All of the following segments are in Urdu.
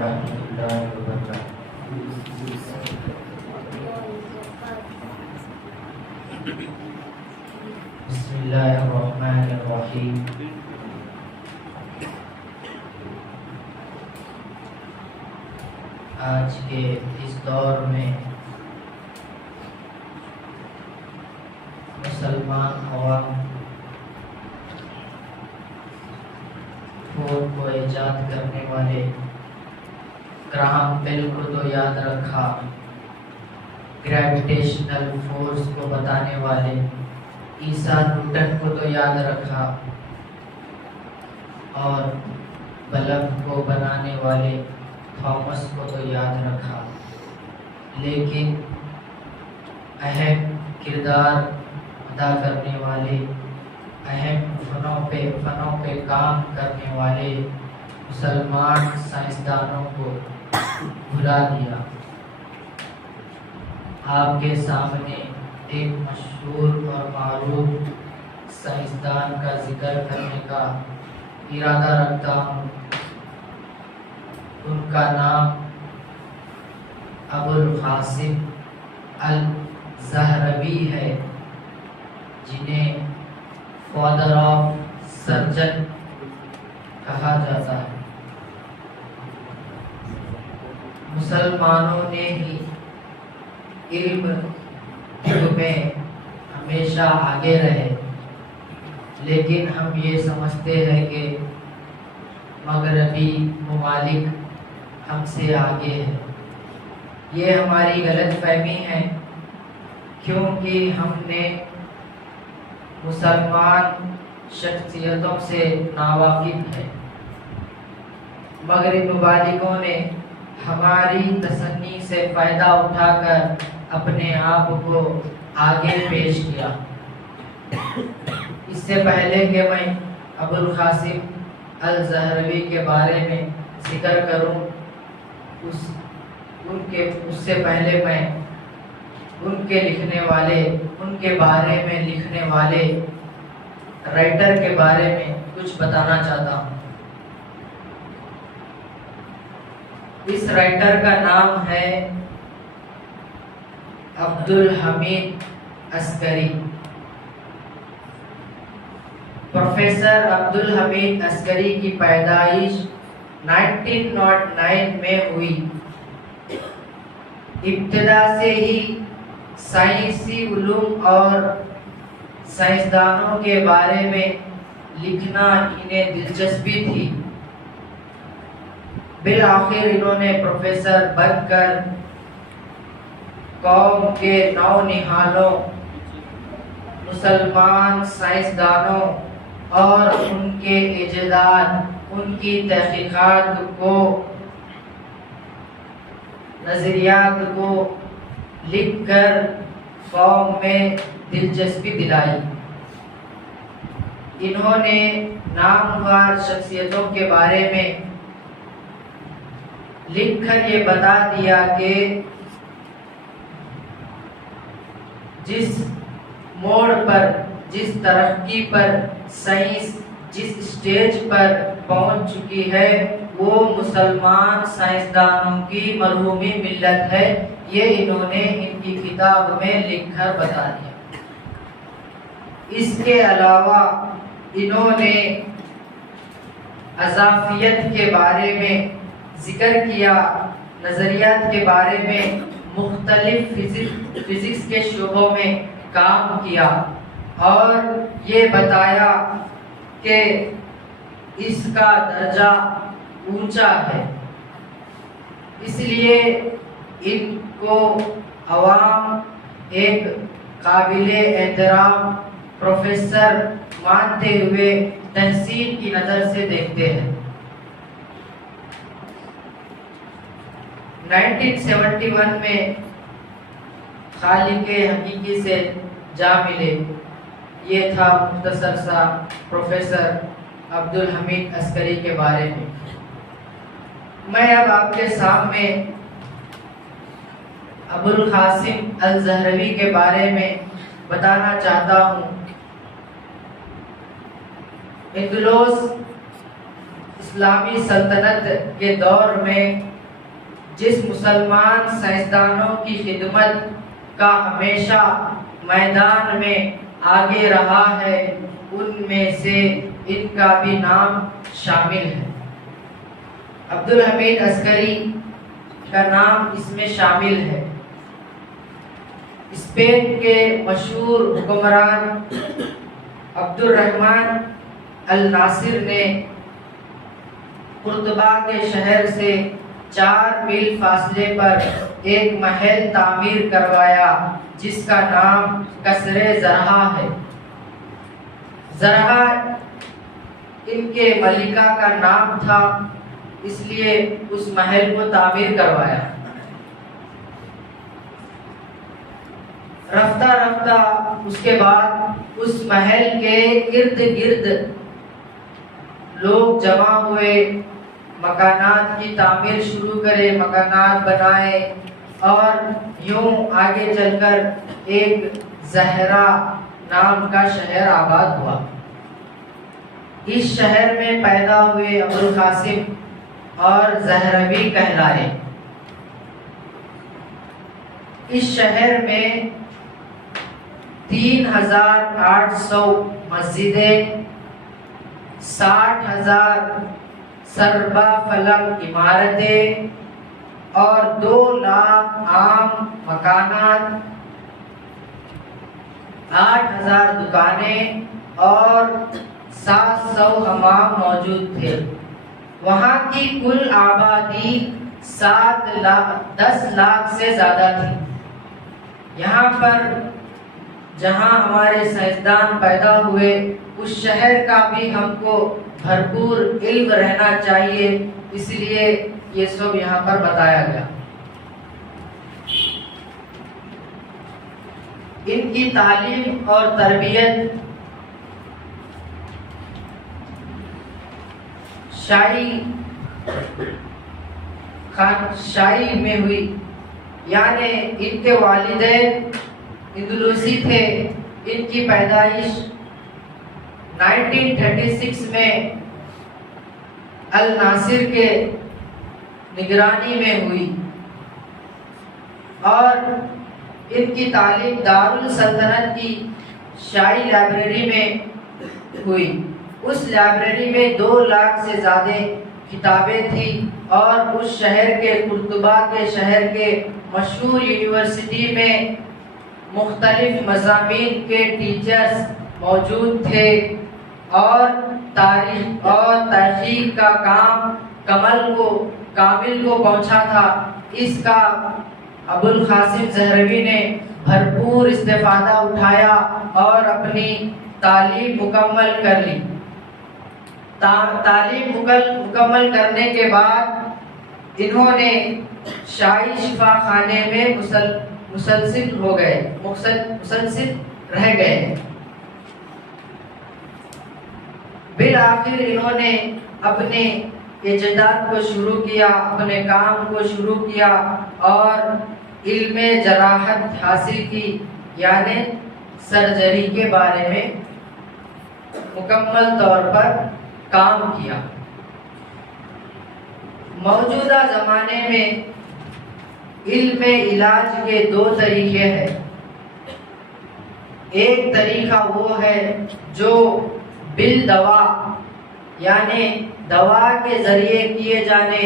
ورحمۃ اللہ وبرکاتہ۔ بسم اللہ الرحمن الرحیم۔ آج کے اس دور میں مسلمان عوام فون کو ایجاد کرنے والے گراہم بیل کو تو یاد رکھا، گریویٹیشنل فورس کو بتانے والے عیسیٰ نیوٹن کو تو یاد رکھا، اور بلب کو بنانے والے تھامس کو تو یاد رکھا، لیکن اہم کردار ادا کرنے والے، اہم فنوں پہ کام کرنے والے مسلمان سائنسدانوں کو بھلا دیا۔ آپ کے سامنے ایک مشہور اور معروف سائنسدان کا ذکر کرنے کا ارادہ رکھتا ہوں۔ ان کا نام ابو القاسم الزہروی ہے، جنہیں فادر آف سرجن کہا جاتا ہے۔ مسلمانوں نے ہی علم میں ہمیشہ آگے رہے، لیکن ہم یہ سمجھتے ہیں کہ مغربی ممالک ہم سے آگے ہے۔ یہ ہماری غلط فہمی ہے، کیونکہ ہم نے مسلمان شخصیتوں سے ناواقف ہے۔ مغربی ممالکوں نے ہماری تصنی سے فائدہ اٹھا کر اپنے آپ کو آگے پیش کیا۔ اس سے پہلے کہ میں ابو القاسم الزہروی کے بارے میں ذکر کروں، اس سے پہلے میں ان کے بارے میں لکھنے والے رائٹر کے بارے میں کچھ بتانا چاہتا ہوں۔ اس رائٹر کا نام ہے عبدالحمید عسکری۔ پروفیسر عبدالحمید عسکری کی پیدائش 1909 میں ہوئی۔ ابتدا سے ہی سائنسی علوم اور سائنسدانوں کے بارے میں لکھنا انہیں دلچسپی تھی۔ بالآخر انہوں نے پروفیسر بن کر قوم کے نونہالوں، مسلمان سائنسدانوں اور ان کے اجداد، ان کی تحقیقات کو، نظریات کو لکھ کر قوم میں دلچسپی دلائی۔ انہوں نے نامور شخصیتوں کے بارے میں لکھ کر یہ بتا دیا کہ جس موڑ پر، جس ترقی پر سائنس جس اسٹیج پر پہنچ چکی ہے، وہ مسلمان سائنسدانوں کی مرحومی ملت ہے۔ یہ انہوں نے ان کی کتاب میں لکھ کر بتا دیا۔ اس کے علاوہ انہوں نے اضافیت کے بارے میں ذکر کیا، نظریات کے بارے میں مختلف فزکس کے شعبوں میں کام کیا، اور یہ بتایا کہ اس کا درجہ اونچا ہے۔ اس لیے ان کو عوام ایک قابل احترام پروفیسر مانتے ہوئے تحسین کی نظر سے دیکھتے ہیں۔ 1971 میں خالق حقیقی سے جا ملے۔ یہ تھا مختصر سا پروفیسر عبدالحمید عسکری کے بارے میں۔ میں اب آپ کے سامنے ابو القاسم الزہروی کے بارے میں بتانا چاہتا ہوں۔ اندلس اسلامی سلطنت کے دور میں جس مسلمان سائنسدانوں کی خدمت کا ہمیشہ میدان میں آگے رہا ہے ان میں سے ان کا بھی نام شامل ہے۔ عبدالحمید عسکری کا نام اس میں شامل ہے۔ اسپین کے مشہور حکمران عبد الرحمن الناصر نے قرطبہ کے شہر سے 4 میل فاصلے پر ایک محل تعمیر کروایا جس کا نام قصر زرہا ہے۔ زرہا ان کے ملکہ کا نام تھا، اس لیے اس محل کو تعمیر کروایا۔ رفتہ رفتہ اس کے بعد اس محل کے ارد گرد لوگ جمع ہوئے، مکانات کی تعمیر شروع کرے، مکانات بنائے، اور یوں آگے چل کر ایک زہرا نام کا شہر آباد ہوا۔ اس شہر میں پیدا ہوئے ابوالقاسم اور زہروی کہلائے۔ اس شہر میں 3800 مسجدیں، 60,000 سربا فلک عمارتیں اور 2 لاکھ عام مکانات، 8,000 دکانیں اور 700 حمام موجود تھے۔ وہاں کی کل آبادی 10 لاکھ سے زیادہ تھی۔ یہاں پر جہاں ہمارے سائنسدان پیدا ہوئے اس شہر کا بھی ہم کو بھرپور علم رہنا چاہیے، اس لیے یہ سب یہاں پر بتایا گیا۔ ان کی تعلیم اور تربیت شائی میں ہوئی، یعنی ان کے والدین اندلوسی تھے۔ ان کی پیدائش 1936 میں الناصر کے نگرانی میں ہوئی اور ان کی تعلیم دارالسلطنت کی شاہی لائبریری میں ہوئی۔ اس لائبریری میں 2 لاکھ سے زیادہ کتابیں تھیں اور اس شہر کے قرطبہ کے شہر کے مشہور یونیورسٹی میں مختلف مضامین کے ٹیچرز موجود تھے اور تاریخ اور تحقیق کا کام کامل کو پہنچا تھا۔ اس کا ابوالقاسم زہروی نے بھرپور استفادہ اٹھایا اور اپنی تعلیم مکمل کر لی۔ تعلیم مکمل کرنے کے بعد انہوں نے شاہی شفا خانے میں مسلسل رہ گئے۔ بالآخر انہوں نے اپنے ایجادات کو شروع کیا، اپنے کام کو شروع کیا اور علم جراحت حاصل کی، یعنی سرجری کے بارے میں مکمل طور پر کام کیا۔ موجودہ زمانے میں علم علاج کے 2 طریقے ہیں۔ ایک طریقہ وہ ہے جو بالدوا، یعنی دوا کے ذریعے کیے جانے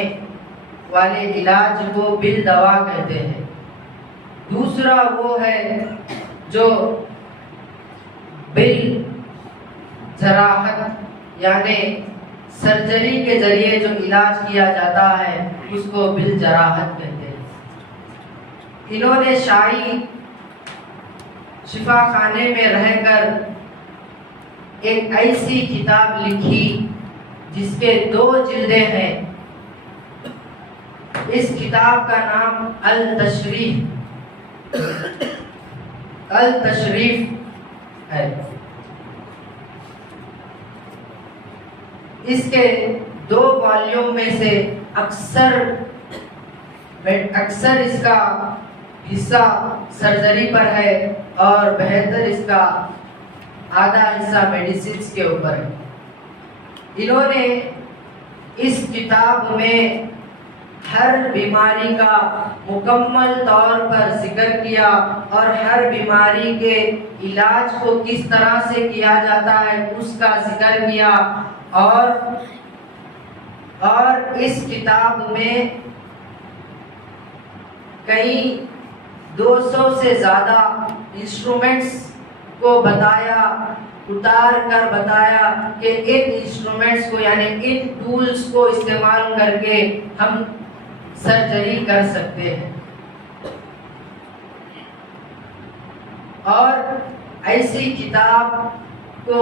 والے علاج کو بالدوا کہتے ہیں۔ دوسرا وہ ہے جو بال جراحت، یعنی سرجری کے ذریعے جو علاج کیا جاتا ہے اس کو بال جراحت کہتے ہیں۔ انہوں نے شاہی شفا خانے میں رہ کر ایک ایسی کتاب لکھی جس کے 2 جلدیں ہیں۔ اس کتاب کا نام التشریف ہے۔ اس کے 2 والیوم میں سے اکثر اس کا حصہ سرجری پر ہے اور بہتر اس کا آدھا حصہ میڈیسنز کے اوپر ہے۔ انہوں نے اس کتاب میں ہر بیماری کا مکمل طور پر ذکر کیا اور ہر بیماری کے علاج کو کس طرح سے کیا جاتا ہے اس کا ذکر کیا، اور اس کتاب میں کئی 200 سے زیادہ انسٹرومنٹس کو بتایا، اتار کر بتایا کہ ان انسٹرومنٹس کو یعنی ان ٹولز کو استعمال کر کے ہم سرجری کر سکتے ہیں۔ اور ایسی کتاب کو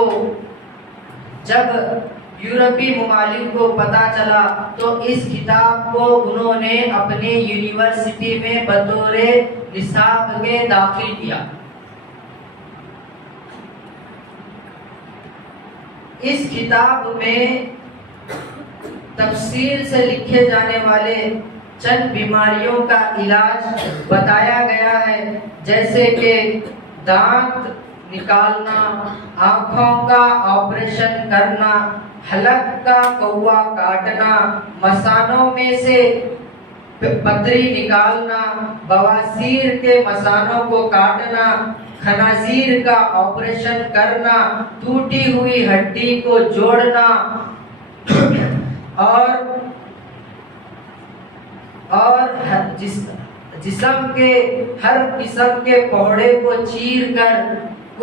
جب یورپی ممالک کو پتہ چلا تو اس کتاب کو انہوں نے اپنے یونیورسٹی میں بطور نصاب کے داخل کیا۔ اس کتاب میں تفصیل سے لکھے جانے والے چند بیماریوں کا علاج بتایا گیا ہے، جیسے کہ دانت نکالنا، آنکھوں کا آپریشن کرنا، حلق کا کوا کاٹنا، مثانوں میں سے پتری نکالنا، بواسیر کے مثانوں کو کاٹنا، خنازیر کا آپریشن کرنا، ٹوٹی ہوئی ہڈی کو جوڑنا، اور جسم کے ہر قسم کے پوڑے کو چیر کر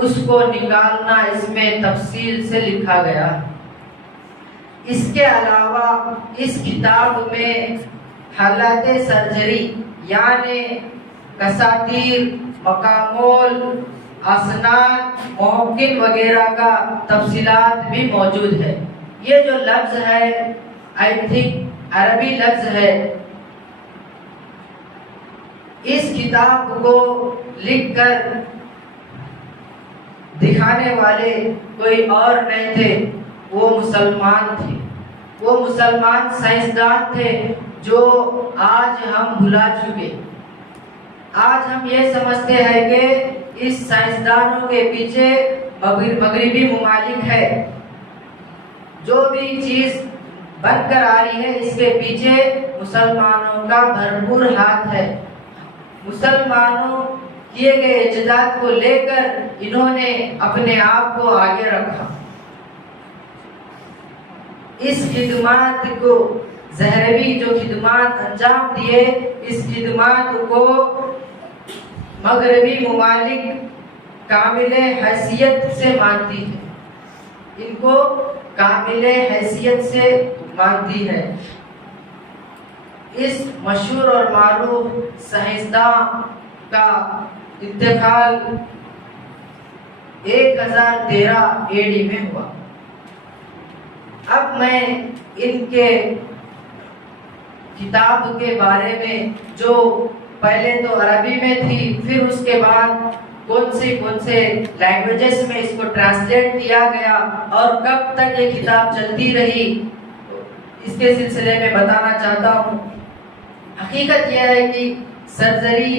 اس کو نکالنا اس میں تفصیل سے لکھا گیا۔ اس کے علاوہ اس کتاب میں حالات سرجری یعنی کساتیر، مقامول، اسنان، محقن وغیرہ کا تفصیلات بھی موجود ہے۔ یہ جو لفظ ہے آئی تھنک عربی لفظ ہے۔ اس کتاب کو لکھ کر دکھانے والے کوئی اور نہیں تھے، وہ مسلمان تھے۔ وہ مسلمان سائنسدان تھے جو آج ہم بھلا چکے۔ آج ہم یہ سمجھتے ہیں کہ اس سائنسدانوں کے پیچھے مغربی ممالک ہے، جو بھی چیز بن کر آ رہی ہے اس کے پیچھے مسلمانوں کا بھرپور ہاتھ ہے۔ مسلمانوں کیے گئے ایجادات کو لے کر انہوں نے اپنے آپ کو آگے رکھا۔ اس خدمات کو زہروی جو خدمات انجام دیے، اس خدمات کو مغربی ممالک کامل حیثیت سے مانتی ہے، ان کو کامل حیثیت سے مانتی ہے۔ اس مشہور اور معروف سائنسداں کا انتقال 1013 AD میں ہوا۔ اب میں ان کے کتاب کے بارے میں جو پہلے تو عربی میں تھی، پھر اس کے بعد کون سے لینگویجز میں اس کو ٹرانسلیٹ کیا گیا اور کب تک یہ کتاب چلتی رہی، اس کے سلسلے میں بتانا چاہتا ہوں۔ حقیقت یہ ہے کہ سرجری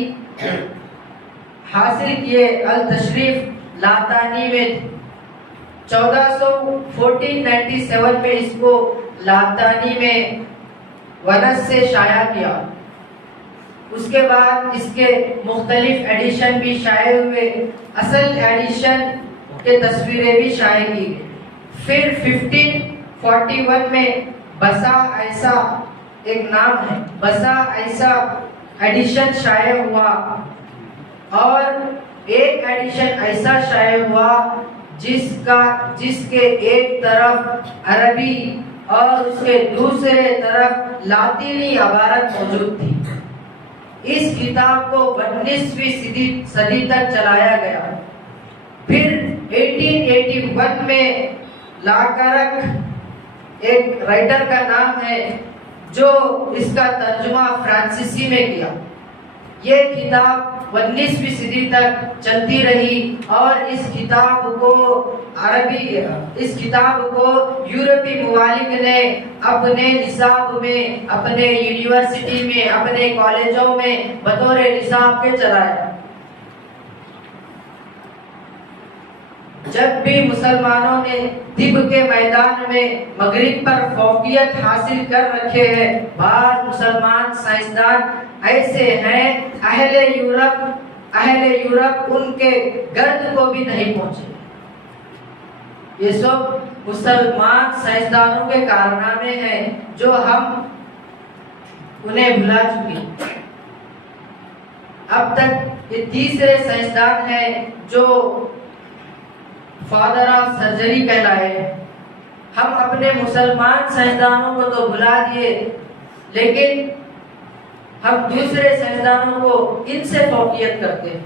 حاصل کیے التشریف لاطانی میں 1497 میں اس کو لاطانی میں ونس سے شائع کیا۔ اس کے بعد اس کے مختلف ایڈیشن بھی شائع ہوئے، اصل ایڈیشن کے تصویریں بھی شائع کی گئی۔ پھر 1541 میں بسا ایسا ایک نام ہے، بسا ایسا ایڈیشن شائع ہوا، اور ایک ایڈیشن ایسا شائع ہوا جس کے ایک طرف عربی اور اس کے دوسرے طرف لاطینی عبارت موجود تھی۔ اس کتاب کو 19ویں صدی تک چلایا گیا۔ پھر 1881 میں لاکارک ایک رائٹر کا نام ہے جو اس کا ترجمہ فرانسیسی میں کیا۔ یہ کتاب 19ویں صدی تک چلتی رہی، اور اس کتاب کو یورپی ممالک نے اپنے نصاب میں، اپنے یونیورسٹی میں، اپنے کالجوں میں بطور نصاب کے چلایا۔ جب بھی مسلمانوں نے طب کے میدان میں مغرب پر فوقیت حاصل کر رکھے ہیں، بعض مسلمان سائنسدان ایسے ہیں اہل یورپ ان کے گرد کو بھی نہیں پہنچے۔ یہ سب مسلمان سائنسدانوں کے کارنامے ہیں جو ہم انہیں بھلا چکے۔ اب تک یہ تیسرے سائنسدان ہیں جو فادر آف سرجری کہلائے۔ ہم اپنے مسلمان سائنسدانوں کو تو بھلا دیے، لیکن ہم دوسرے سائنسدانوں کو ان سے فوقیت کرتے ہیں۔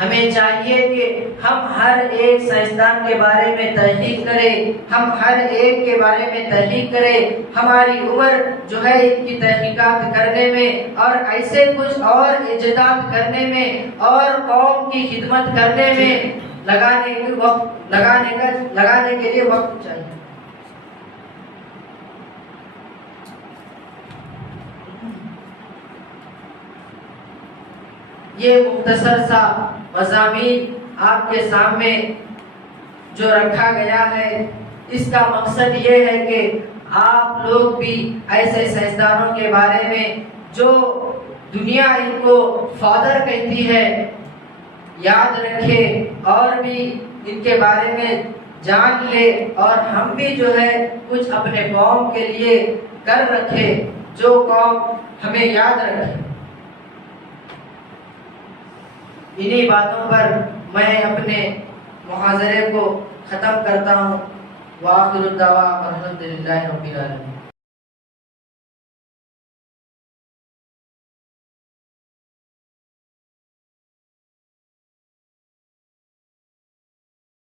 ہمیں چاہیے کہ ہم ہر ایک سائنسدان کے بارے میں تحقیق کریں، ہم ہر ایک کے بارے میں تحقیق کریں۔ ہماری عمر جو ہے ان کی تحقیقات کرنے میں اور ایسے کچھ اور ایجادات کرنے میں اور قوم کی خدمت کرنے میں لگانے کے لیے وقت چاہیے۔ یہ مختصر سا مضامین آپ کے سامنے جو رکھا گیا ہے، اس کا مقصد یہ ہے کہ آپ لوگ بھی ایسے سائنسدانوں کے بارے میں جو دنیا ان کو فادر کہتی ہے یاد رکھے اور بھی ان کے بارے میں جان لے، اور ہم بھی جو ہے کچھ اپنے قوم کے لیے کر رکھے جو قوم ہمیں یاد رکھے۔ انہی باتوں پر میں اپنے محاضرے کو ختم کرتا ہوں۔ وآخر الدعواء الحمدللہ رب العالمین۔